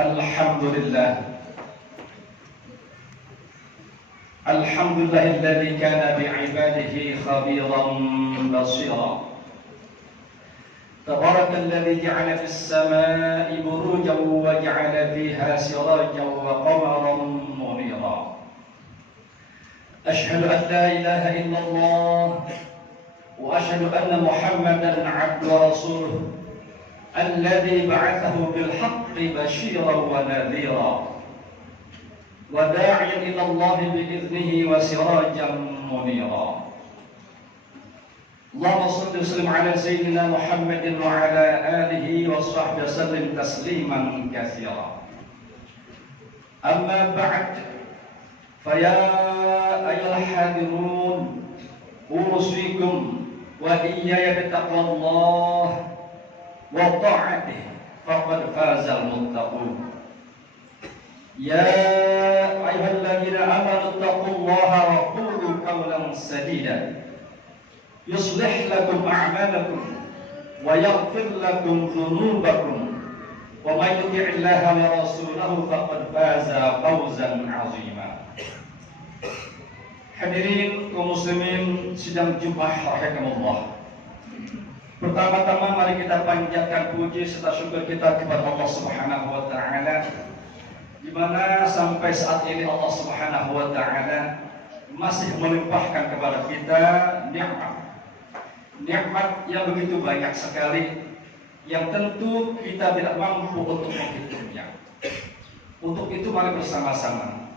Alhamdulillah. Alhamdulillahilladzi kana bi'ibadihi khabiran basira. Tabarakalladzi ja'ala fis samaa'i burujan wa ja'ala fiha sirajan wa qamaran munira. Ashhadu an la ilaha illallah wa ashhadu anna Muhammadan 'abduhu wa rasuluh alladzi ba'athahu bil haqqi basyiran wa nadhira. وداعيا إلى الله بإذنه وسراجا منيرا. اللهم صل وسلم على سيدنا محمد وعلى آله وصحبه وسلم تسليما كثيرا. أما بعد فيا أيها الحاضرون أوصيكم وإياي بتقوى الله وطاعته فقد فاز المتقون. يا أيها الذين آمنوا اتقوا الله وقولوا قولا سديدا يصلح لكم أعمالكم ويغفر لكم ذنوبكم ومن يطع الله ورسوله فقد فاز فوزا عظيما. Hadirin kaum muslimin sidang Jumat rahimakumullah. Pertama-tama mari kita panjatkan puji serta syukur kita kepada Allah Subhanahu wa taala, di mana sampai saat ini Allah Subhanahu wa taala masih melimpahkan kepada kita nikmat yang begitu banyak sekali yang tentu kita tidak mampu untuk menghitungnya. Untuk itu mari bersama-sama,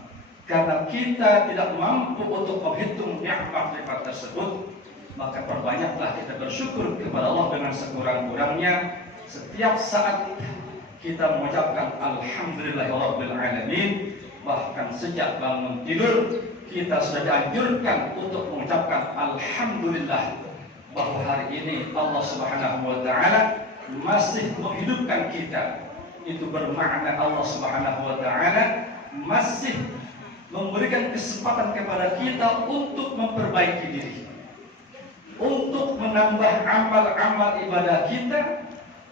karena kita tidak mampu untuk menghitung nikmat-nikmat tersebut, maka perbanyaklah kita bersyukur kepada Allah dengan sekurang-kurangnya setiap saat kita mengucapkan alhamdulillahirabbil alamin. Bahkan sejak bangun tidur kita sudah dianjurkan untuk mengucapkan alhamdulillah bahwa hari ini Allah Subhanahu wa taala masih menghidupkan kita. Itu bermakna Allah Subhanahu wa taala masih memberikan kesempatan kepada kita untuk memperbaiki diri, untuk menambah amal-amal ibadah kita,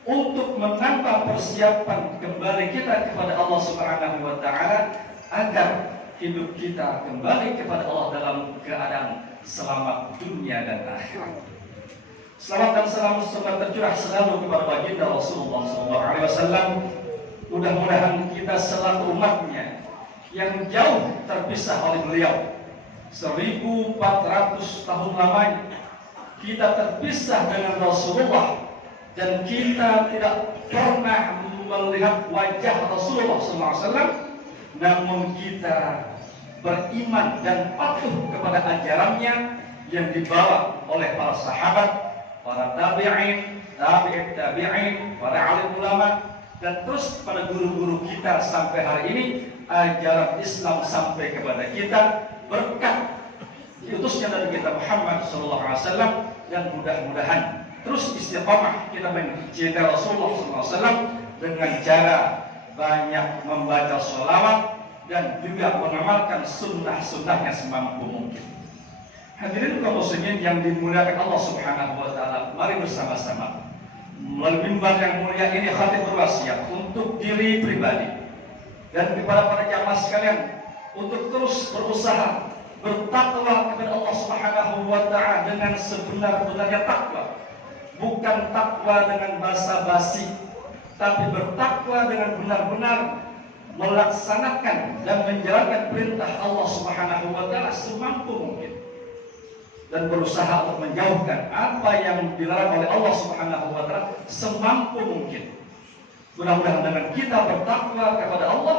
untuk menambah persiapan kembali kita kepada Allah Subhanahu wa taala agar hidup kita kembali kepada Allah dalam keadaan selamat dunia dan akhirat. Salam dan salam semoga tercurah selalu kepada baginda Rasulullah SAW. Mudah-mudahan kita selaku umatnya yang jauh terpisah oleh beliau 1400 tahun lamanya, kita terpisah dengan Rasulullah dan kita tidak pernah melihat wajah Rasulullah SAW, namun kita beriman dan patuh kepada ajarannya yang dibawa oleh para sahabat, para tabi'in, tabi'in, para alim ulama, dan terus pada guru-guru kita sampai hari ini. Ajaran Islam sampai kepada kita berkat diutusnya Nabi kita Muhammad SAW, dan mudah-mudahan terus istiqamah kita mencintai Rasulullah SAW dengan cara banyak membaca sholawat dan juga mengamalkan sunnah-sunnahnya semampu mungkin. Hadirin kaum muslimin yang dimuliakan Allah Subhanahu wa taala, mari bersama-sama melalui mimbar yang mulia ini khatib berwasiat untuk diri pribadi dan kepada para jamaah sekalian untuk terus berusaha bertakwa kepada Allah Subhanahu wa taala dengan sebenar-benarnya takwa. Bukan takwa dengan basa-basi, tapi bertakwa dengan benar-benar melaksanakan dan menjalankan perintah Allah Subhanahu wa taala semampu mungkin, dan berusaha untuk menjauhkan apa yang dilarang oleh Allah Subhanahu wa taala semampu mungkin. Mudah-mudahan dengan kita bertakwa kepada Allah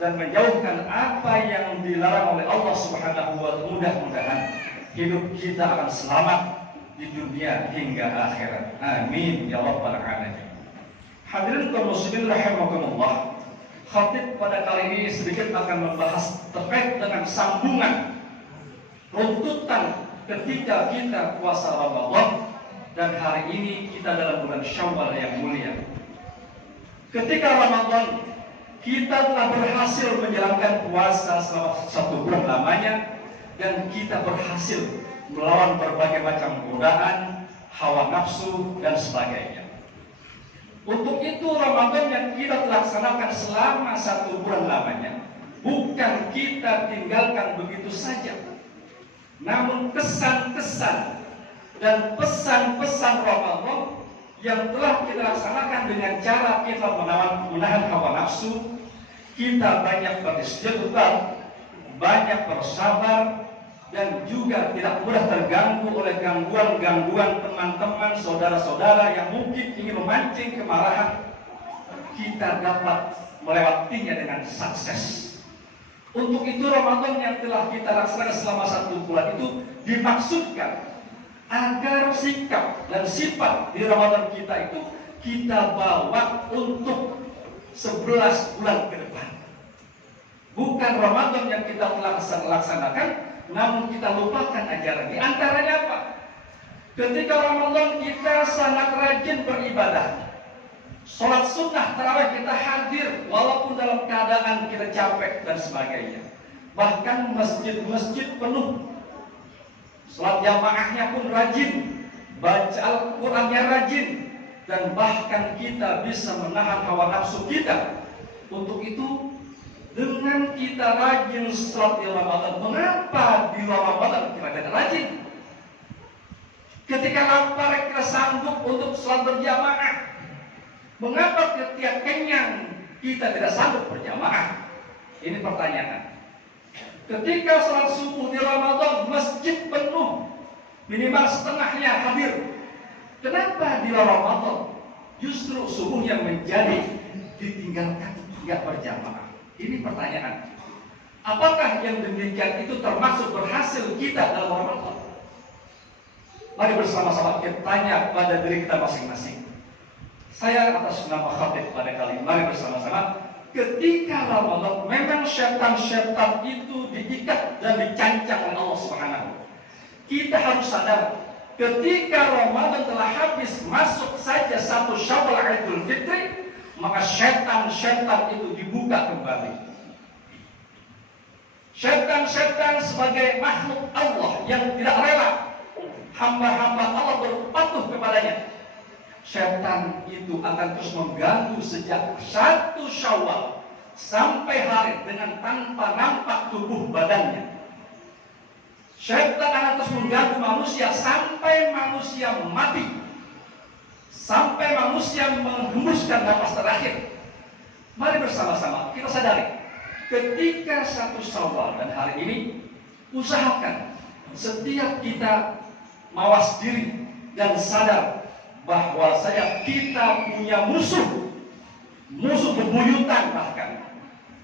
dan menjauhkan apa yang dilarang oleh Allah Subhanahu wa taala, mudah-mudahan hidup kita akan selamat di dunia hingga akhirat. Amin ya rabbal alamin. Hadirin kaum muslimin rahimakumullah, khatib pada kali ini sedikit akan membahas terkait dengan sambungan runtutan ketika kita puasa Ramadan, dan hari ini kita dalam bulan Syawal yang mulia. Ketika Ramadan kita telah berhasil menjalankan puasa selama 1 bulan lamanya, dan kita berhasil melawan berbagai macam godaan, hawa nafsu dan sebagainya. Untuk itu Ramadan yang kita laksanakan selama 1 bulan lamanya bukan kita tinggalkan begitu saja, namun kesan-kesan dan pesan-pesan Ramadan yang telah kita laksanakan dengan cara kita menahan hawa nafsu, kita banyak beristighfar, banyak bersabar, dan juga tidak mudah terganggu oleh gangguan-gangguan teman-teman, saudara-saudara yang mungkin ingin memancing kemarahan, kita dapat melewatinya dengan sukses. Untuk itu Ramadan yang telah kita laksanakan selama 1 bulan itu dimaksudkan agar sikap dan sifat di Ramadan kita itu kita bawa untuk 11 bulan ke depan. Bukan Ramadan yang kita telah laksanakan namun kita lupakan ajaran. Di antaranya apa? Ketika Ramadan kita sangat rajin beribadah. Sholat sunnah tarawih kita hadir walaupun dalam keadaan kita capek dan sebagainya. Bahkan masjid-masjid penuh. Sholat jamaahnya pun rajin, baca Al-Qurannya rajin, dan bahkan kita bisa menahan hawa nafsu kita. Untuk itu, dengan kita rajin sholat di Ramadan, mengapa di Ramadan kita tidak rajin? Ketika lapar kita sanggup untuk sholat berjamaah. Mengapa ketika kenyang kita tidak sanggup berjamaah? Ini pertanyaan. Ketika sholat subuh di Ramadan masjid penuh, minimal setengahnya hadir. Kenapa di Ramadan justru subuhnya menjadi ditinggalkan, tidak berjamaah? Ini pertanyaan. Apakah yang demikian itu termasuk berhasil kita dalam Ramadan? Mari bersama-sama kita tanya pada diri kita masing-masing. Saya atas nama khatib pada kali ini, mari bersama-sama. Ketika Ramadan memang syaitan-syaitan itu diikat dan dicancang oleh Allah Subhanahu. Kita harus sadar, ketika Ramadan telah habis, masuk saja 1 Syawal Idul Fitri, maka syaitan-syaitan itu dibuka kembali. Syaitan-syaitan sebagai makhluk Allah yang tidak rela hamba-hamba Allah berpatuh kepadanya, syaitan itu akan terus mengganggu sejak 1 Syawal sampai hari dengan tanpa nampak tubuh badannya. Syaitan akan terus mengganggu manusia sampai manusia mati, sampai manusia menghembuskan nafas terakhir. Mari bersama-sama kita sadari, ketika 1 Syawal dan hari ini, usahakan setiap kita mawas diri dan sadar bahwa kita punya musuh bebuyutan bahkan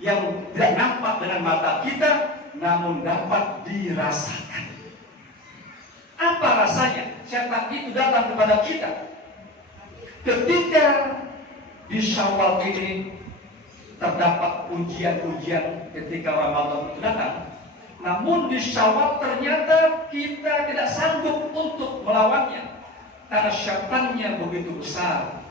yang tidak nampak dengan mata kita, namun dapat dirasakan. Apa rasanya syaitan itu datang kepada kita? Ketika di Syawal ini terdapat ujian-ujian ketika Ramadan itu datang, namun di Syawal ternyata kita tidak sanggup untuk melawannya karena syaitannya begitu besar.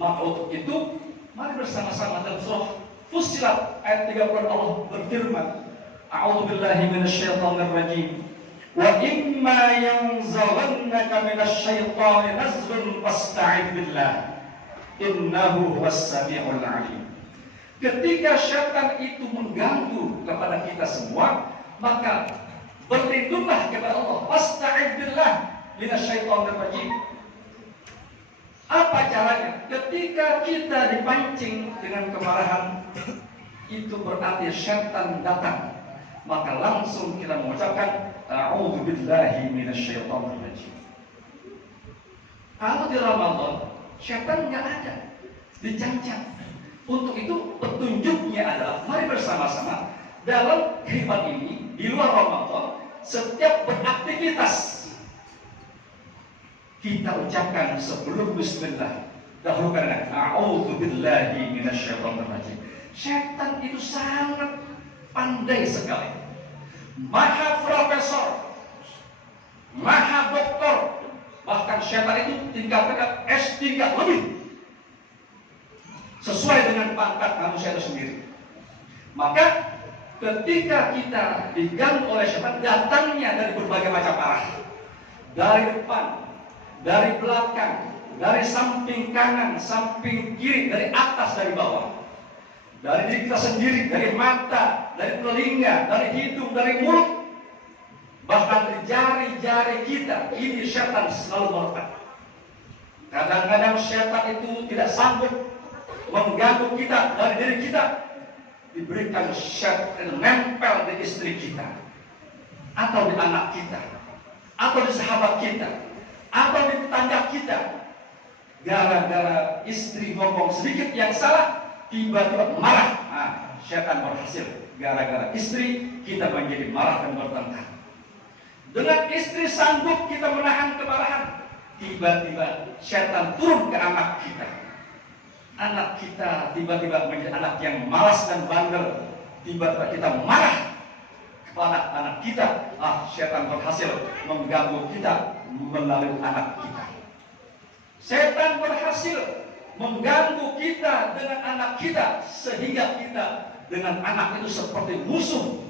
Maka untuk itu, mari bersama-sama dalam surah Fussilat ayat 30 Allah berfirman, A'udzubillahi minasyaitonir rajim. Wa imma yanzaghannaka minasyaitani nazghun fasta'idz billah. Innahu huwas samiul alim. Ketika syaitan itu mengganggu kepada kita semua, maka berlindunglah kepada Allah. Fasta'idz billah minasyaitonir rajim. Apa caranya? Ketika kita dipancing dengan kemarahan, itu berarti syaitan datang. Maka langsung kita mengucapkan A'udzubillahi minasyaitonir rajim. Kalau di Ramadan, syaitan nggak ada, dicancang. Untuk itu petunjuknya adalah mari bersama-sama dalam kehidupan ini di luar Ramadan, setiap beraktivitas kita ucapkan sebelum bismillah dahulukan dengan a'udzubillahi minasyaitonir rajim. Syaitan itu sangat pandai sekali, maha profesor, maha doktor, bahkan syaitan itu tingkatkan S3 lebih sesuai dengan pangkat manusia itu sendiri. Maka ketika kita diganggu oleh syaitan, datangnya dari berbagai macam arah, dari depan, dari belakang, dari samping kanan, samping kiri, dari atas, dari bawah, dari diri kita sendiri, dari mata, dari telinga, dari hidung, dari mulut, bahkan dari jari-jari kita. Ini setan selalu melekat. Kadang-kadang setan itu tidak sanggup mengganggu kita dari diri kita. Diberikan setan nempel di istri kita, atau di anak kita, atau di sahabat kita, atau di tetangga kita. Gara-gara istri ngomong sedikit yang salah, tiba-tiba marah. Nah, setan berhasil. Gara-gara istri kita menjadi marah dan bertengkar. Dengan istri sanggup kita menahan kemarahan, tiba-tiba setan turun ke anak kita. Anak kita tiba-tiba menjadi anak yang malas dan bandel. Tiba-tiba kita marah kepada anak kita. Setan berhasil mengganggu kita melalui anak kita. Setan berhasil mengganggu kita dengan anak kita, sehingga kita dengan anak itu seperti musuh,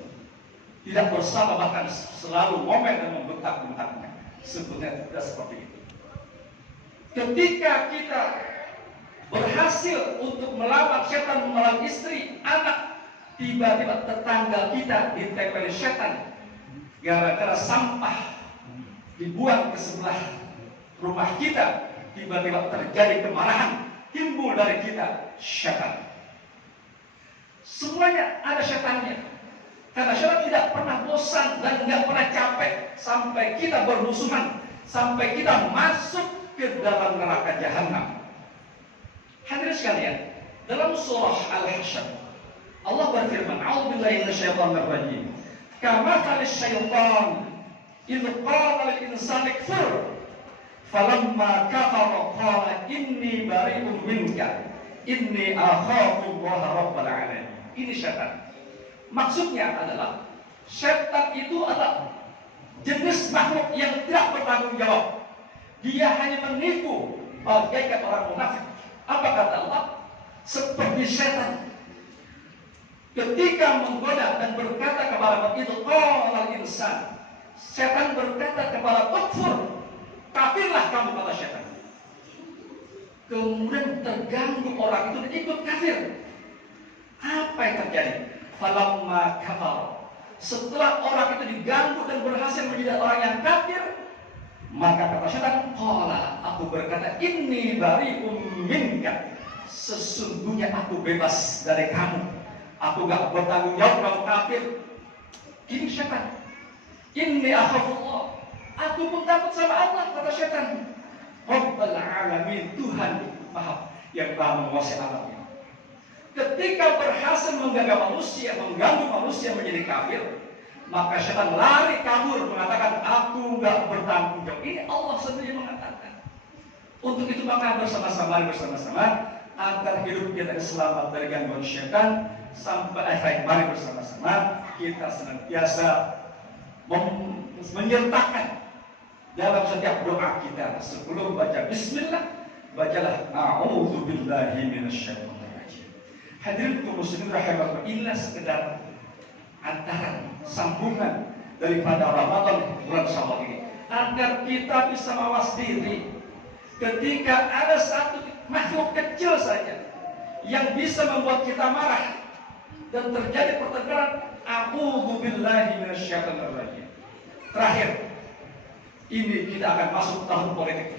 tidak bersama, bahkan selalu ngomel dan membentak-bentaknya. Sebenarnya tidak seperti itu. Ketika kita berhasil untuk melawan setan melalui istri, anak, tiba-tiba tetangga kita ditempeli setan gara-gara sampah dibuang ke sebelah rumah kita. Tiba-tiba terjadi kemarahan, timbul dari kita setan. Semuanya ada setannya. Karena setan tidak pernah bosan dan tidak pernah capek sampai kita bermusuhan, sampai kita masuk ke dalam neraka jahanam. Hadirin sekalian, dalam surah Al-Hasyr Allah berfirman, "A'udzubillahi minasyaitonir rajim. Kamathali syaitan idz qala lil insani kfur falamma kafara qala inni bari'un minka inni akhafu Allah rabbal alamin." Ini setan. Maksudnya adalah setan itu adalah jenis makhluk yang tidak bertanggung jawab. Dia hanya menipu bagaikan orang munafik. Apa kata Allah? Seperti setan ketika menggoda dan berkata kepada itu qala insan. Setan berkata kepada kufur, kafirlah kamu, kata setan. Kemudian terganggu orang itu dan ikut kafir. Apa yang terjadi? Falamma kafar. Setelah orang itu diganggu dan berhasil menjadi orang yang kafir, maka kata setan, qala, aku berkata, inni bari'um minka, sesungguhnya aku bebas dari kamu. Aku gak bertanggung jawab kamu kafir. Ini setan. Inni akhafullah, aku pun takut sama Allah, kata setan. Rabbal alamin, Tuhan maha yang maha menguasai alam ini. Ketika berhasil mengganggu manusia menjadi kafir, maka setan lari kabur mengatakan, aku gak bertanggung jawab. Ini Allah sendiri mengatakan. Untuk itu maka bersama-sama agar hidup kita selamat dari gangguan setan, sampai akhir mari bersama-sama kita senantiasa menyertakan dalam setiap doa kita. Sebelum baca bismillah, bacalah a'udzubillahi minasyaitonir rajim. Hadirin kaum muslimin rahimakumullah, inilah sekedar antara sambungan daripada Ramadan bulan Syawal ini, agar kita bisa mawas diri ketika ada satu makhluk kecil saja yang bisa membuat kita marah dan terjadi pertengkaran. A'udzubillahi minasyaitonir rajim. Terakhir, ini kita akan masuk tahun politik.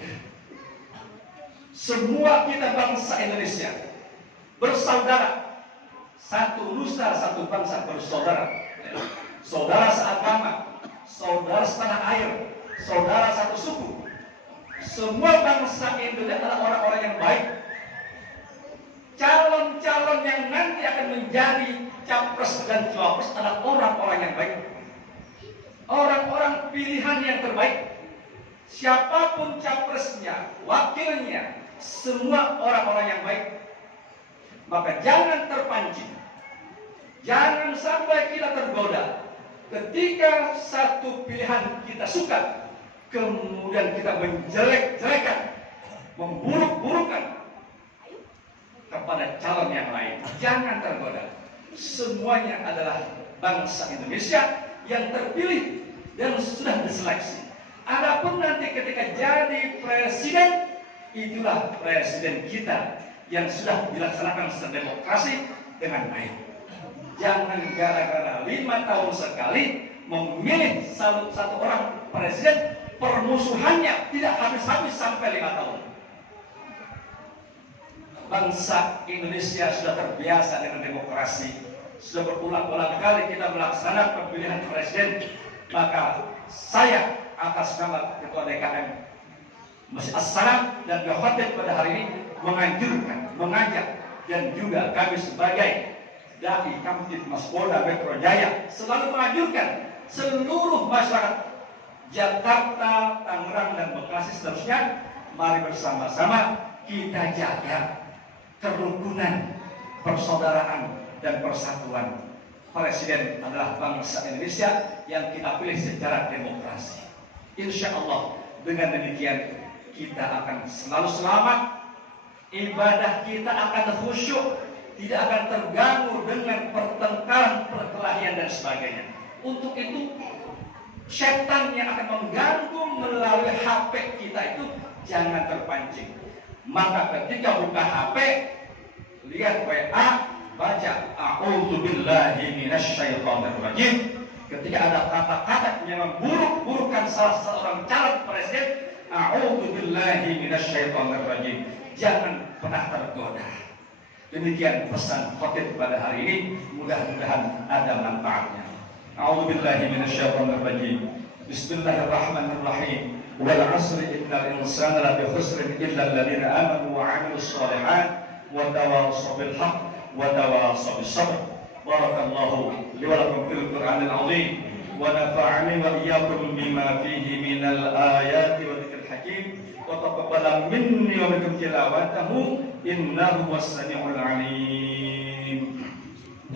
Semua kita bangsa Indonesia bersaudara, satu nusa, satu bangsa bersaudara, saudara seagama, saudara setanah air, saudara satu suku. Semua bangsa Indonesia adalah orang-orang yang baik. Calon-calon yang nanti akan menjadi capres dan cawapres adalah orang-orang yang baik, orang-orang pilihan yang terbaik. Siapapun capresnya, wakilnya, semua orang-orang yang baik. Maka jangan terpancing, jangan sampai kita tergoda ketika satu pilihan kita suka, kemudian kita menjelek-jelekan, memburuk-burukan kepada calon yang lain. Jangan tergoda. Semuanya adalah bangsa Indonesia yang terpilih dan sudah diseleksi. Adapun nanti ketika jadi presiden, itulah presiden kita yang sudah dilaksanakan secara demokrasi dengan baik. Jangan gara-gara 5 tahun sekali memilih satu orang presiden, permusuhannya tidak habis-habis sampai 5 tahun. Bangsa Indonesia sudah terbiasa dengan demokrasi. Sudah berulang-ulang kali kita melaksanakan pemilihan presiden. Maka saya atas nama Ketua DKM Masjid As-Salam dan Khotib pada hari ini menganjurkan, mengajak, dan juga kami sebagai Dai Kamtibmas Polda Metro Jaya selalu menganjurkan seluruh masyarakat Jakarta, Tangerang, dan Bekasi seterusnya, mari bersama-sama kita jaga kerukunan, persaudaraan, dan persatuan. Presiden adalah bangsa Indonesia yang kita pilih secara demokrasi. Insya Allah dengan demikian kita akan selalu selamat, ibadah kita akan khusyuk, tidak akan terganggu dengan pertengkaran, perkelahian, dan sebagainya. Untuk itu, setan yang akan mengganggu melalui HP kita itu jangan terpancing. Maka ketika buka HP, lihat WA, baca a'udzubillahi minasyaitonirrajim. Ketika ada kata-kata yang memburuk-burukkan salah seorang calon presiden, a'udzubillahi minasyaitonirrajim. Jangan pernah tergoda. Demikian pesan khotib pada hari ini, mudah-mudahan ada manfaatnya. A'udzubillahi minasyaitonirrajim. Bismillahirrahmanirrahim. Wal 'asri innal insana lafi khusrin illa alladziina aamanu wa 'amilus shalihaat wa tawashaw bil haqq wa tawashaw bis sabr. Barakallahu li wa lakum fil Qur'anil 'azim wa nafa'ani wa iyyakum bima fihi minal ayati wa dzikril hakim wa taqabbala minni wa minkum tilawatahu innahu was-sami'ul 'alim.